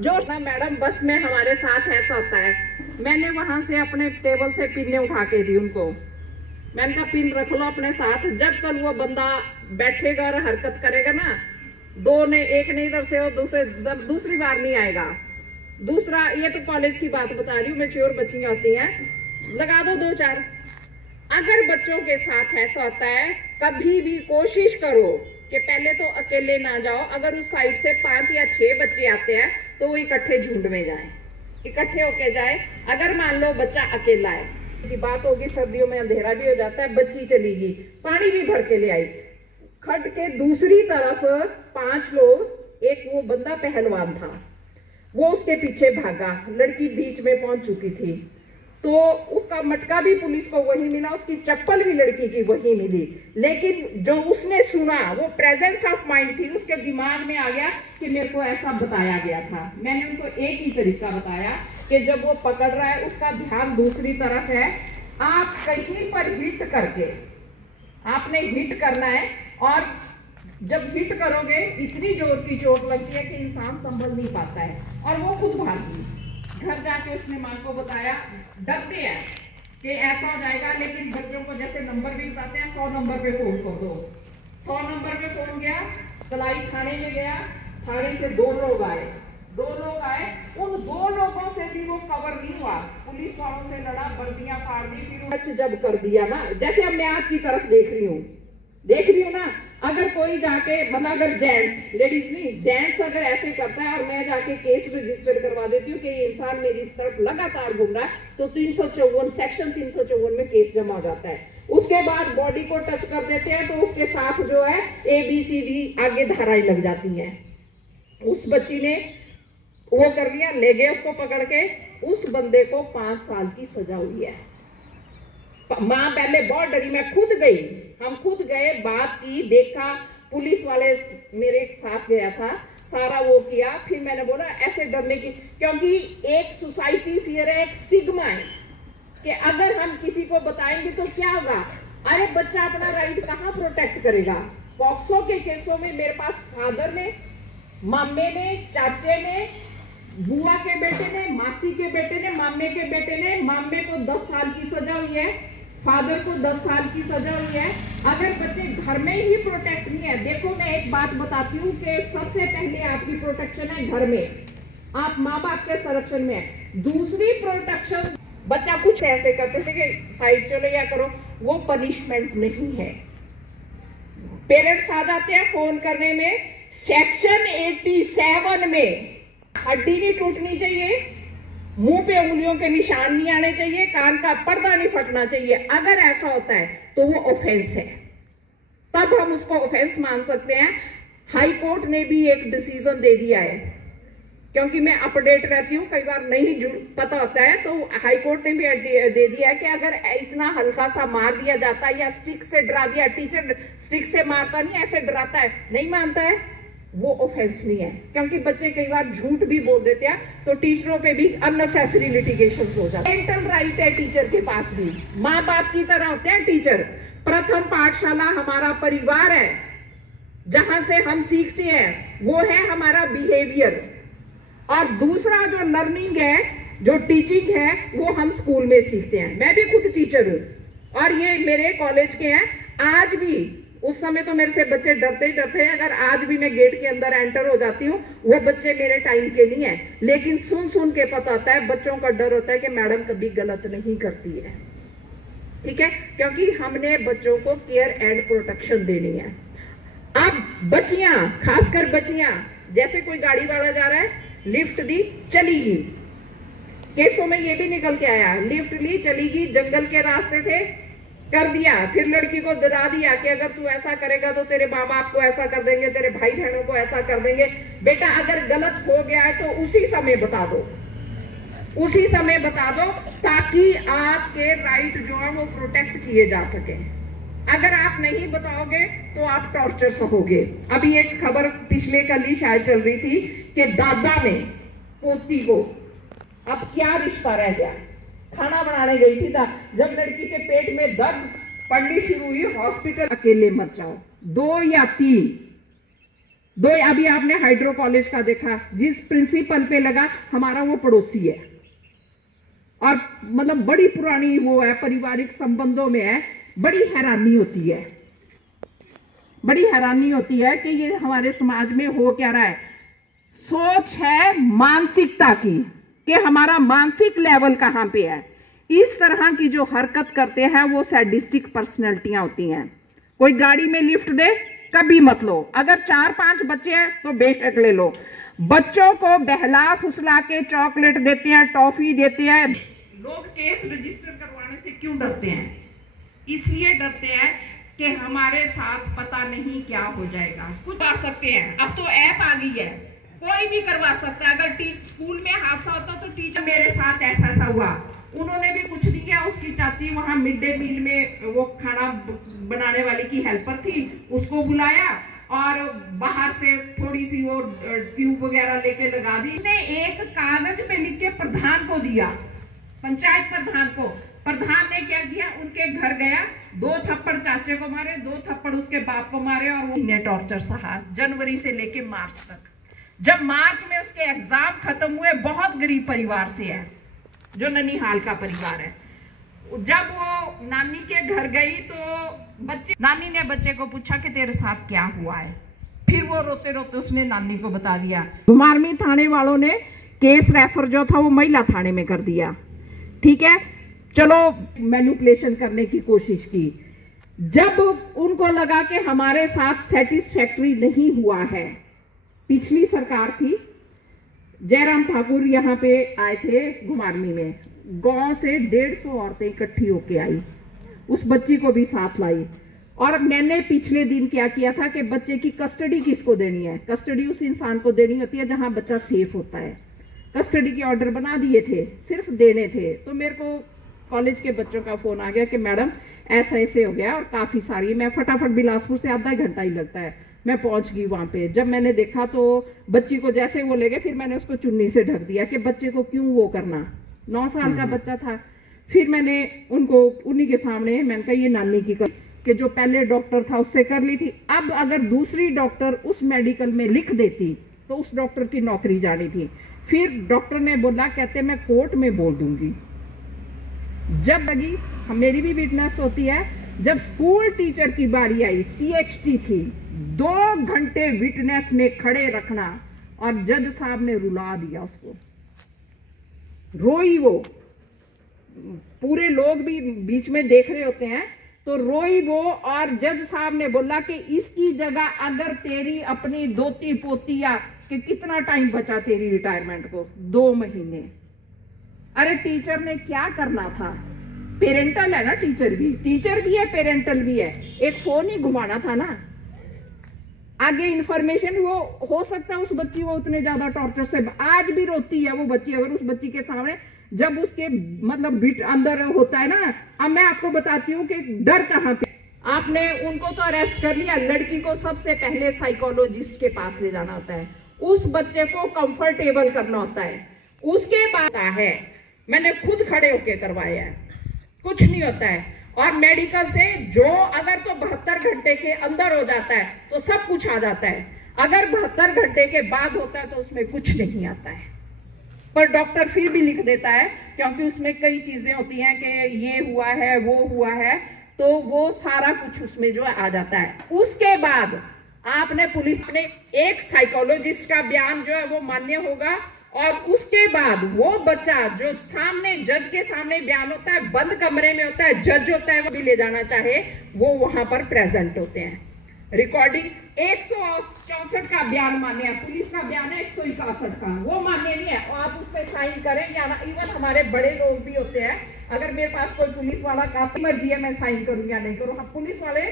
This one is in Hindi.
जो ना मैडम बस में हमारे साथ ऐसा होता है, मैंने वहां से अपने टेबल से पिन्ने उठा के दी उनको। मैंने कहा पिन रख लो अपने साथ, जब कल वो बंदा बैठेगा और हरकत करेगा ना, एक ने इधर से और दूसरी बार नहीं आएगा। दूसरा, ये तो कॉलेज की बात बता रही हूँ, मैच्योर बच्चियां होती हैं, लगा दो 2-4। अगर बच्चों के साथ ऐसा होता है, कभी भी कोशिश करो कि पहले तो अकेले ना जाओ। अगर उस साइड से 5 या 6 बच्चे आते हैं तो वो इकट्ठे झुंड में जाए, इकट्ठे होके जाए। अगर मान लो बच्चा अकेला है की बात होगी, सर्दियों में अंधेरा भी हो जाता है, बच्ची चली गई, पानी भी भर के ले आई, खट के दूसरी तरफ 5 लोग, एक वो बंदा पहलवान था, वो उसके पीछे भागा, लड़की बीच में पहुंच चुकी थी, तो उसका मटका भी पुलिस को वही मिला, उसकी चप्पल भी लड़की की वही मिली। लेकिन जो उसने सुना, वो प्रेजेंस ऑफ माइंड थी, उसके दिमाग में आ गया कि मेरे को ऐसा बताया गया था। मैंने उनको एक ही तरीका बताया कि जब वो पकड़ रहा है उसका ध्यान दूसरी तरफ है, आप कहीं पर हिट करके, आपने हिट करना है, और जब हिट करोगे इतनी जोर की चोट लगती है कि इंसान संभल नहीं पाता है, और वो खुद भागी। घर जाके उसने माँ को बताया, डरते हैं कि ऐसा हो जाएगा, लेकिन बच्चों को जैसे नंबर भी बताते हैं, 100 नंबर पे फोन कर दो। 100 नंबर पे फोन गया, तलाई थाने में गया, थाने से 2 लोग आए, उन 2 लोगों से भी वो कवर नहीं हुआ, पुलिस वालों से लड़ा, वर्दियां फाड़ दी, फिर जब कर दिया ना, जैसे अब मैं आपकी तरफ देख रही हूँ ना, अगर कोई जाके, मतलब अगर जेंट्स, लेडीज नहीं, जेंट्स अगर ऐसे करता है और मैं जाके केस रजिस्टर करवा देती हूँ कि ये इंसान मेरी तरफ लगातार घूम रहा है, तो 354 सेक्शन 354 में केस जमा हो जाता है। उसके बाद बॉडी को टच कर देते हैं तो उसके साथ जो है ABCD आगे धाराएं लग जाती हैं। उस बच्ची ने वो कर लिया, ले गए उसको पकड़ के, उस बंदे को 5 साल की सजा हुई है। माँ पहले बहुत डरी, मैं खुद गई, हम खुद गए, बात की, देखा, पुलिस वाले मेरे साथ गया था, सारा वो किया। फिर मैंने बोला ऐसे डरने की, क्योंकि एक सोसाइटी फियर है, एक स्टिग्मा है कि अगर हम किसी को बताएंगे तो क्या होगा। अरे बच्चा अपना राइट कहाँ प्रोटेक्ट करेगा। पॉक्सो के केसों में मेरे पास फादर ने, मामे ने, चाचे ने, बुआ के बेटे ने, मासी के बेटे ने, मामे के बेटे ने, मामे को 10 साल की सजा हुई है, फादर को 10 साल की सजा हुई है। अगर बच्चे घर में ही प्रोटेक्ट नहीं है, देखो मैं एक बात बताती हूँ कि सबसे पहले आपकी प्रोटेक्शन है घर में, आप माँ बाप के संरक्षण में है। दूसरी प्रोटेक्शन, बच्चा कुछ ऐसे करते थे कि साइड चलो या करो, वो पनिशमेंट नहीं है। पेरेंट्स आ जाते हैं फोन करने में, सेक्शन 87 में हड्डी नहीं टूटनी चाहिए, मुंह पे उंगलियों के निशान नहीं आने चाहिए, कान का पर्दा नहीं फटना चाहिए। अगर ऐसा होता है तो वो ऑफेंस है, तब हम उसको ऑफेंस मान सकते हैं। हाई कोर्ट ने भी एक डिसीजन दे दिया है, क्योंकि मैं अपडेट रहती हूँ, कई बार नहीं पता होता है, तो हाई कोर्ट ने भी दे दिया है कि अगर इतना हल्का सा मार दिया जाता है या स्टिक से डरा दिया, टीचर स्टिक से मारता नहीं, ऐसे डराता है, नहीं मानता है, वो ऑफेंस नहीं है। क्योंकि बच्चे कई बार झूठ भी बोल देते हैं, तो टीचरों पे भी अननेसेसरी लिटिगेशन हो जाता है। पेरेंटल राइट है टीचर के पास भी, माँ बाप की तरह होते हैं टीचर। प्रथम पाठशाला हमारा परिवार है, जहां से हम सीखते हैं, वो है हमारा बिहेवियर। और दूसरा जो लर्निंग है, जो टीचिंग है, वो हम स्कूल में सीखते हैं। मैं भी खुद टीचर हूँ और ये मेरे कॉलेज के हैं। आज भी, उस समय तो मेरे से बच्चे डरते ही डरते हैं, अगर आज भी मैं गेट के अंदर एंटर हो जाती हूँ, वो बच्चे मेरे टाइम के नहीं है, लेकिन सुन सुन के पता होता है, बच्चों का डर होता है कि मैडम कभी गलत नहीं करती है, ठीक है, क्योंकि हमने बच्चों को केयर एंड प्रोटेक्शन देनी है। अब बच्चियां, खासकर बच्चियां, जैसे कोई गाड़ी वाला जा रहा है, लिफ्ट दी, चली गई, केसों में ये भी निकल के आया, लिफ्ट ली, चली गई, जंगल के रास्ते थे, कर दिया, फिर लड़की को डरा दिया कि अगर तू ऐसा करेगा तो तेरे माँ बाप को ऐसा कर देंगे, तेरे भाई बहनों को ऐसा कर देंगे। बेटा अगर गलत हो गया है तो उसी समय बता दो, उसी समय बता दो, ताकि आपके राइट जो है वो प्रोटेक्ट किए जा सके। अगर आप नहीं बताओगे तो आप टॉर्चर सहोगे। अभी एक खबर पिछले कल ही शायद चल रही थी कि दादा ने पोती को, अब क्या रिश्ता रह गया, खाना बनाने गई थी, जब लड़की के पेट में दर्द पड़नी शुरू हुई, हॉस्पिटल, अकेले मत जाओ, 2 या 3 दो अभी आपने हाइड्रो कॉलेज का देखा, जिस प्रिंसिपल पे लगा हमारा वो पड़ोसी है और मतलब बड़ी पुरानी वो है, पारिवारिक संबंधों में है। बड़ी हैरानी होती है कि ये हमारे समाज में हो क्या रहा है। सोच है मानसिकता की कि हमारा मानसिक लेवल कहां पे है। इस तरह की जो हरकत करते हैं वो सैडिस्टिक पर्सनैलिटियां होती हैं। कोई गाड़ी में लिफ्ट दे, कभी मत लो। अगर 4-5 बच्चे हैं तो बेशक ले लो। बच्चों को बहला फुसला के चॉकलेट देते हैं, टॉफी देते हैं। लोग केस रजिस्टर करवाने से क्यों डरते हैं? इसलिए डरते हैं कि हमारे साथ पता नहीं क्या हो जाएगा। कुछ करवा सकते हैं, अब तो ऐप आ गई है, कोई भी करवा सकता है। अगर स्कूल में हादसा होता तो टीचर मेरे साथ ऐसा हुआ, उन्होंने भी कुछ नहीं किया। उसकी चाची वहां मिड डे मील में वो खाना बनाने वाली की हेल्पर थी, उसको बुलाया और बाहर से थोड़ी सी वो ट्यूब वगैरह लेके लगा दी। उसने एक कागज में लिख के प्रधान को दिया, पंचायत प्रधान को। प्रधान ने क्या किया, उनके घर गया, 2 थप्पड़ चाचे को मारे, 2 थप्पड़ उसके बाप को मारे और वो टॉर्चर सहा जनवरी से लेके मार्च तक। जब मार्च में उसके एग्जाम खत्म हुए, बहुत गरीब परिवार से है, जो ननिहाल का परिवार है। जब वो नानी के घर गई तो नानी ने बच्चे को पूछा कि तेरे साथ क्या हुआ है। फिर वो रोते रोते उसने नानी को बता दिया। घुमारवीं थाने वालों ने केस रेफर जो था वो महिला थाने में कर दिया। ठीक है, चलो मैनिपुलेशन करने की कोशिश की। जब उनको लगा कि हमारे साथ सेटिस्फैक्ट्री नहीं हुआ है, पिछली सरकार थी, जयराम ठाकुर यहाँ पे आए थे घुमारवीं में, गांव से 150 औरतें इकट्ठी होके आई, उस बच्ची को भी साथ लाई। और मैंने पिछले दिन क्या किया था कि बच्चे की कस्टडी किसको देनी है, कस्टडी उस इंसान को देनी होती है जहां बच्चा सेफ होता है। कस्टडी के ऑर्डर बना दिए थे, सिर्फ देने थे। तो मेरे को कॉलेज के बच्चों का फोन आ गया कि मैडम ऐसा ऐसे हो गया और काफी सारी। मैं फटाफट बिलासपुर से आधा घंटा ही लगता है, मैं पहुंच गई वहां पे। जब मैंने देखा तो बच्ची को जैसे वो ले गए, फिर मैंने उसको चुन्नी से ढक दिया कि बच्चे को क्यों वो करना, 9 साल का बच्चा था। फिर मैंने उनको उन्हीं के सामने मैंने कहा ये नानी की कि जो पहले डॉक्टर था उससे कर ली थी। अब अगर दूसरी डॉक्टर उस मेडिकल में लिख देती तो उस डॉक्टर की नौकरी जानी थी। फिर डॉक्टर ने बोला, कहते मैं कोर्ट में बोल दूंगी। जब लगी, मेरी भी विटनेस होती है, जब स्कूल टीचर की बारी आई, CHT थी, 2 घंटे विटनेस में खड़े रखना और जज साहब ने रुला दिया उसको। रोई वो, पूरे लोग भी बीच में देख रहे होते हैं, तो रोई वो। और जज साहब ने बोला कि इसकी जगह अगर तेरी अपनी दोती पोती या कि कितना टाइम बचा तेरी रिटायरमेंट को, 2 महीने। अरे टीचर ने क्या करना था, पेरेंटल है ना, टीचर भी है, पेरेंटल भी है, एक फोन ही घुमाना था ना। आगे इंफॉर्मेशन वो हो सकता है उस बच्ची को उतने ज्यादा टॉर्चर से आज भी रोती है वो बच्ची। अगर उस बच्ची के सामने जब उसके मतलब बीट अंदर होता है ना, अब मैं आपको बताती हूँ कि डर कहाँ पे। आपने उनको तो अरेस्ट कर लिया, लड़की को सबसे पहले साइकोलॉजिस्ट के पास ले जाना होता है, उस बच्चे को कंफर्टेबल करना होता है, उसके बाद है। मैंने खुद खड़े होके करवाया है, कुछ नहीं होता है। और मेडिकल से जो अगर तो 72 घंटे के अंदर हो जाता है तो सब कुछ आ जाता है, अगर 72 घंटे के बाद होता है तो उसमें कुछ नहीं आता है। पर डॉक्टर फिर भी लिख देता है क्योंकि उसमें कई चीजें होती हैं कि ये हुआ है वो हुआ है, तो वो सारा कुछ उसमें जो आ जाता है। उसके बाद आपने पुलिस ने एक साइकोलॉजिस्ट का बयान जो है वो मान्य होगा, और उसके बाद वो बच्चा जो सामने जज के सामने बयान होता है, बंद कमरे में होता है, जज होता है, वो भी ले जाना चाहे वो वहां पर प्रेजेंट होते हैं। रिकॉर्डिंग 164 का बयान मान्य है, पुलिस का बयान है 161 का, वो मान्य नहीं है। और आप उस पर साइन करें या ना, इवन हमारे बड़े लोग भी होते हैं, अगर मेरे पास कोई पुलिस वाला का मर्जी है मैं साइन करूं या नहीं करूं, हम पुलिस वाले